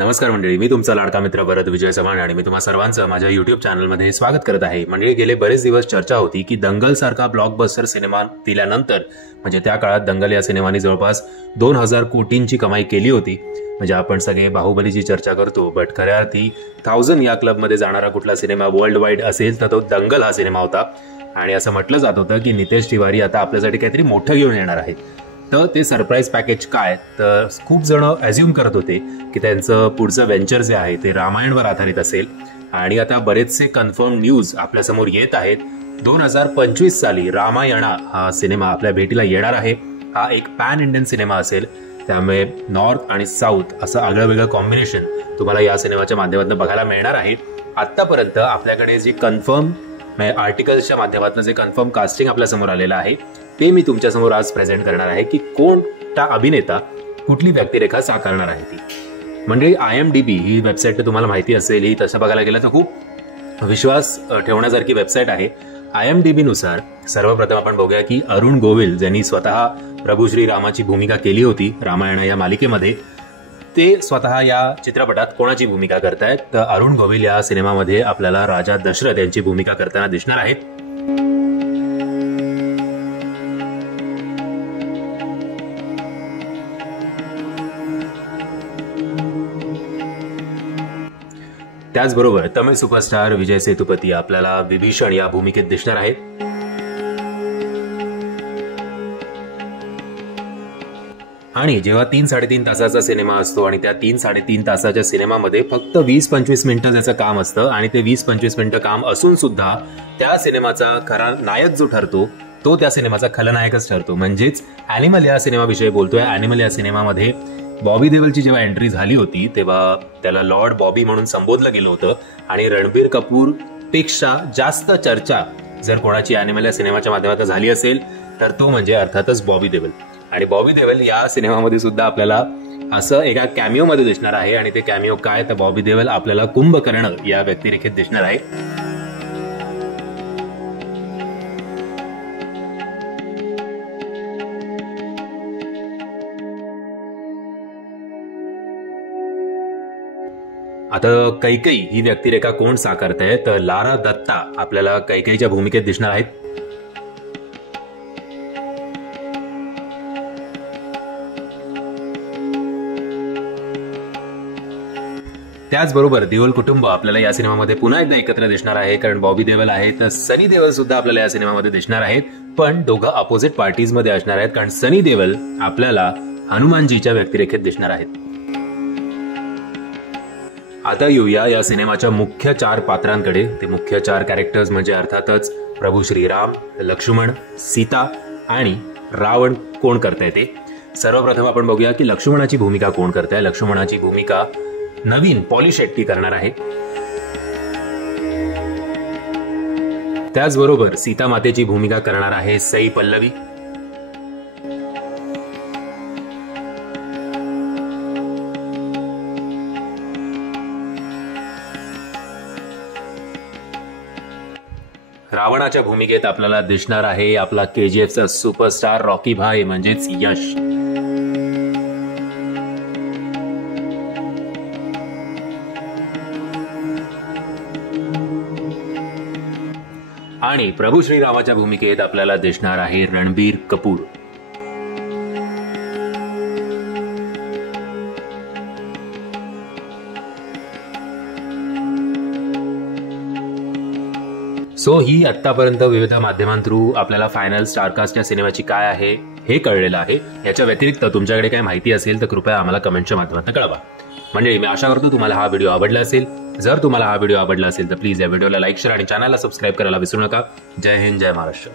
नमस्कार मंडळी, मी तुमचा लाडका मित्र भरत विजय चव्हाण आणि मी तुम्हा सर्वांचं माझ्या युट्यूब चॅनलमध्ये स्वागत करत आहे. मंडळी, गेले बरेच दिवस चर्चा होती की दंगल सारखा ब्लॉकबस्टर सिनेमा दिल्यानंतर म्हणजे त्या काळात दंगल या सिनेमाने जवळपास 2000 कोटींची कमाई केली होती. म्हणजे आपण सगळे बाहुबलीची चर्चा करतो, बट खऱ्या अर्थी 1000 या क्लबमध्ये जाणारा कुठला सिनेमा वर्ल्ड वाईड असेल तर तो दंगल हा सिनेमा होता. आणि असं म्हटलं जात होतं की नितेश तिवारी आता आपल्यासाठी काहीतरी मोठं घेऊन येणार आहे. तर ते सरप्राईज पॅकेज काय, तर खूप जण अज्युम करत होते की त्यांचं पुढचं व्हेंचर जे आहे ते रामायणवर आधारित असेल. आणि आता बरेचसे कन्फर्म न्यूज आपल्यासमोर येत आहेत. 2025 साली रामायणा हा सिनेमा आपल्या भेटीला येणार आहे. हा एक पॅन इंडियन सिनेमा असेल, त्यामुळे नॉर्थ आणि साऊथ असं आगळं कॉम्बिनेशन तुम्हाला या सिनेमाच्या माध्यमातून बघायला मिळणार आहे. आतापर्यंत आपल्याकडे जी कन्फर्म आर्टिकल्सच्या माध्यमातून जे कन्फर्म कास्टिंग आपल्यासमोर आलेलं आहे ते मी तुमच्यासमोर आज प्रेझेंट करणार आहे की कोणता अभिनेता कुठली व्यक्तिरेखा साकारणार आहे ती. म्हणजे IMDb ही वेबसाईट तुम्हाला माहिती असेल, ही तसं बघायला गेलं तर खूप विश्वास ठेवण्यासारखी वेबसाईट आहे. IMDb नुसार सर्वप्रथम आपण बघूया की अरुण गोविल ज्यांनी स्वतः प्रभू श्रीरामाची भूमिका केली होती रामायण या मालिकेमध्ये, ते स्वतः या चित्रपटात कोणाची भूमिका करतायत, तर अरुण गोविल या सिनेमामध्ये आपल्याला राजा दशरथ यांची भूमिका करताना दिसणार आहेत. त्याचबरोबर तमिळ सुपरस्टार विजय सेतुपती आपल्याला विभीषण या भूमिकेत दिसणार आहेत. आणि जेव्हा 3-3.5 तासाचा सिनेमा असतो आणि त्या 3-3.5 तासाच्या सिनेमामध्ये फक्त 20-25 मिनिटं त्याचं काम असतं आणि ते 20-25 मिनिटं काम असून सुद्धा त्या सिनेमाचा खरा नायक जो ठरतो तो त्या सिनेमाचा खलनायकच ठरतो. म्हणजेच ॲनिमल या सिनेमाविषयी बोलतोय. ॲनिमल या सिनेमामध्ये बॉबी देओलची जेव्हा एंट्री झाली होती तेव्हा त्याला लॉर्ड बॉबी म्हणून संबोधलं गेलं होतं. आणि रणबीर कपूर पेक्षा जास्त चर्चा जर कोणाची ॲनिमल या सिनेमाच्या माध्यमातून झाली असेल तर तो म्हणजे अर्थातच बॉबी देओल. आणि बॉबी देओल या सिनेमामध्ये सुद्धा आपल्याला असं एका कॅमिओ मध्ये दिसणार आहे. आणि ते कॅमिओ काय, तर बॉबी देओल आपल्याला कुंभकर्ण या व्यक्तिरेखेत दिसणार आहे. आता कैकेयी ही व्यक्तिरेखा कोण साकारताय, तर लारा दत्ता आपल्याला कैकेयीच्या भूमिकेत दिसणार आहेत. त्याचबरोबर देओल कुटुंब आपल्याला या सिनेमामध्ये पुन्हा एकदा एकत्र दिसणार आहे, कारण बॉबी देओल आहे तर सनी देओल सुद्धा आपल्याला या सिनेमामध्ये दिसणार आहेत. पण दोघं अपोजिट पार्टीज मध्ये असणार आहेत, कारण सनी देओल आपल्याला हनुमानजीच्या व्यक्तिरेखेत दिसणार आहेत. आता येऊया या सिनेमाच्या मुख्य 4 पात्रांकडे. ते मुख्य 4 कॅरेक्टर्स म्हणजे अर्थातच प्रभू श्रीराम, लक्ष्मण, सीता आणि रावण कोण करताय ते. सर्वप्रथम आपण बघूया की लक्ष्मणाची भूमिका कोण करताय. लक्ष्मणाची भूमिका नवीन पॉली शेट्टी करणार आहे. त्याचबरोबर सीता मातेची भूमिका करणार आहे सई पल्लवी. रावणाच्या भूमिकेत आपल्याला दिसणार आहे आपला KGFचा सुपरस्टार रॉकी भाई म्हणजेच यश. आणि प्रभू श्रीरामाच्या भूमिकेत आपल्याला दिसणार आहे रणबीर कपूर. सो ही आतापर्यंत विविध माध्यमांथ्रू आपल्याला फायनल स्टारकास्ट या सिनेमाची काय आहे हे कळलेलं आहे. याच्या व्यतिरिक्त तुमच्याकडे काय माहिती असेल तर कृपया आम्हाला कमेंटच्या माध्यमातून कळवा. म्हणजे मी आशा करतो तुम्हाला हा व्हिडिओ आवडला असेल. जर तुम्हाला हा व्हिडिओ आवडला असेल तर प्लीज या व्हिडिओला लाईक, शेअर आणि चॅनलला सबस्क्राईब करायला विसरू नका. जय हिंद, जय महाराष्ट्र.